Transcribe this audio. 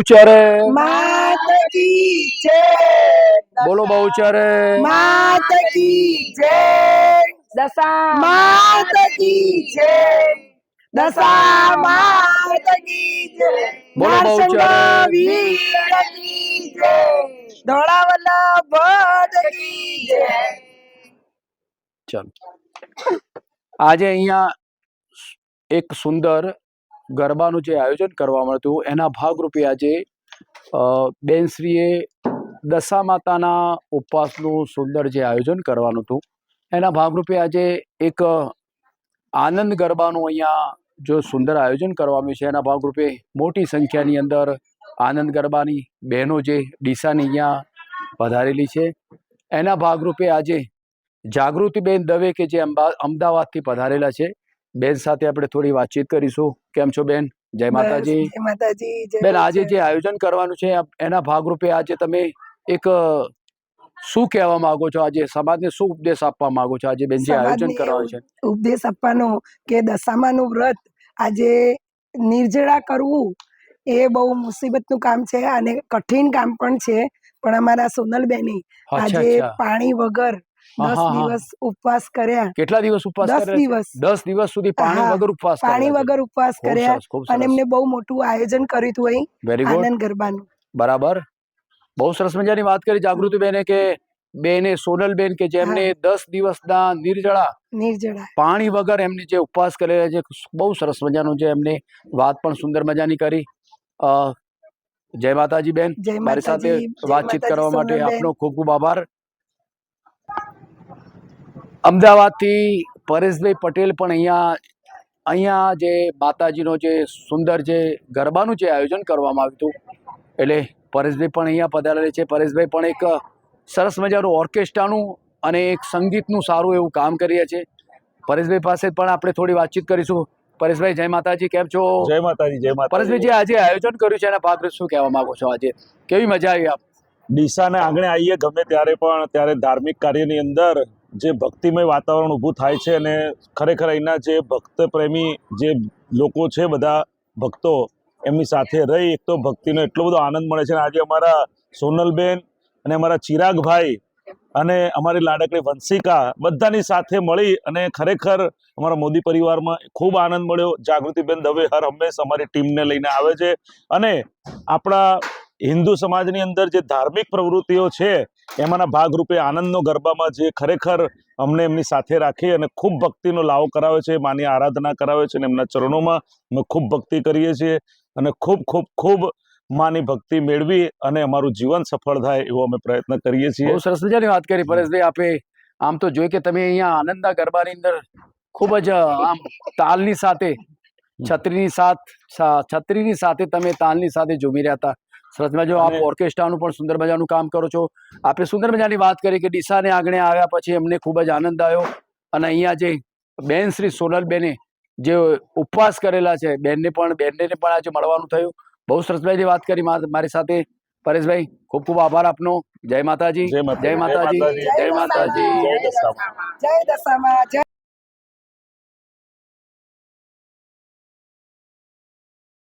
બહુચરે માત કી જય. બોલો બહુચરે માત કી જય. દશા માત કી જય. દશા માત કી જય. બોલો બહુચરે વીર કી જય. ધોળાવલા ભટ્ટ કી જય. ચાલો આજે અહીંયા એક સુંદર ગરબાનું જે આયોજન કરવામાં હતું એના ભાગરૂપે આજે બેનશ્રીએ દશા માતાના ઉપવાસનું સુંદર જે આયોજન કરવાનું હતું એના ભાગરૂપે આજે એક આનંદ ગરબાનું અહીંયા જો સુંદર આયોજન કરવામાં છે એના ભાગરૂપે મોટી સંખ્યાની અંદર આનંદ ગરબાની બહેનો જે ડીસાની અહીંયા પધારેલી છે એના ભાગરૂપે આજે જાગૃતિબેન દવે કે જે અમદાવાદથી પધારેલા છે બેન સાથે આપણે થોડી વાતચીત કરીશું. કેમ છો બેન? જય માતાજી. જય માતાજી. જય બેન, આજે જે આયોજન કરવાનું છે એના ભાગરૂપે આજે તમે એક શું કહેવા માંગો છો? આજે સમાજને શું ઉપદેશ આપવા માંગો છો? આજે બેન જે આયોજન કરવાનું છે ઉપદેશ આપવાનો કે દશામાનું વ્રત આજે નિર્જળા કરવું એ બહુ મુસીબતનું કામ છે અને કઠિન કામ પણ છે. પણ અમારા સોનલબેની આજે પાણી વગર 10 દિવસ ઉપવાસ કર્યા. કેટલા દિવસ ઉપવાસ કર્યા? 10 દિવસ સુધી પાણી વગર ઉપવાસ કર્યા. પાણી વગર ઉપવાસ કર્યા અને એમને બહુ મોટું આયોજન કર્યું હતું અહીં આનંદ ગરબાનું. બરાબર, બહુ સરસ મજાની વાત કરી જાગૃતિબેને કે બેને સોનલબેન કે જેમને 10 દિવસના નિર્જળા પાણી વગર એમને જે ઉપવાસ કરેલા છે, બહુ સરસ મજાનું છે. એમને વાત પણ સુંદર મજાની કરી. જય માતાજી બેન, મારી સાથે વાતચીત કરવા માટે આપનો ખૂબ ખૂબ આભાર. અમદાવાદથી પરેશભાઈ પટેલ પણ અહીંયા જે માતાજીનો જે સુંદર જે ગરબાનું જે આયોજન કરવામાં આવ્યું હતું, એટલે પરેશભાઈ પણ અહીંયા પધારેલા છે. પરેશભાઈ પણ એક સરસ મજાનું ઓર્કેસ્ટ્રાનું અને એક સંગીતનું સારું એવું કામ કરીએ છીએ. પરેશભાઈ પાસે પણ આપણે થોડી વાતચીત કરીશું. પરેશભાઈ, જય માતાજી, કેમ છો? જય માતાજી. જય માતાજી. પરેશભાઈ, જે આજે આયોજન કર્યું છે એના ભાગરૂપે શું કહેવા માંગો છો? આજે કેવી મજા આવી? આપ ડીસાને આંગણે આવીએ ગમે ત્યારે પણ ત્યારે ધાર્મિક કાર્યની અંદર જે ભક્તિમય વાતાવરણ ઊભું થાય છે અને ખરેખર અહીંના જે ભક્ત પ્રેમી જે લોકો છે, બધા ભક્તો એમની સાથે રહી એક તો ભક્તિનો એટલો બધો આનંદ મળે છે. આજે અમારા સોનલબેન અને અમારા ચિરાગભાઈ અને અમારી લાડકડી વંશિકા બધાની સાથે મળી અને ખરેખર અમારા મોદી પરિવારમાં ખૂબ આનંદ મળ્યો. જાગૃતિબેન દવે હર હંમેશ અમારી ટીમને લઈને આવે છે અને આપણા હિન્દુ સમાજની અંદર જે ધાર્મિક પ્રવૃત્તિઓ છે એમાંના ભાગરૂપે આનંદનો ગરબામાં જે ખરેખર અમને એમની સાથે રાખી અને ખૂબ ભક્તિનો લાવો કરાવે છે, માની આરાધના કરાવે છે અને એમના ચરણોમાં અમે ખૂબ ભક્તિ કરીએ છીએ અને ખૂબ ખૂબ ખૂબ માની ભક્તિ મેળવી અને અમારું જીવન સફળ થાય એવો અમે પ્રયત્ન કરીએ છીએ. બહુ સરસ મજાની વાત કરી પરેશભાઈ. આપે આમ તો જોઈએ કે તમે અહીંયા આનંદના ગરબાની અંદર ખૂબ જ આમ તાલની સાથે છત્રીની સાથે તમે તાલની સાથે ઝૂમી રહ્યા હતા. સરસ મજાનું આપ ઓર્કેસ્ટ્રાનું પણ સુંદર મજાનું કામ કરો છો. આપે સુંદર મજાની વાત કરી કે ડીસાને આંગણે આવ્યા પછી એમને ખૂબ જ આનંદ આવ્યો અને અહીંયા જે બેન શ્રી સોનલબેને જે ઉપવાસ કરેલા છે બેનને પણ આજે મળવાનું થયું. બહુ સરસ મજાની વાત કરી મારી સાથે. પરેશભાઈ, ખૂબ ખૂબ આભાર આપનો. જય માતાજી. જય માતાજી. જય દશામાં.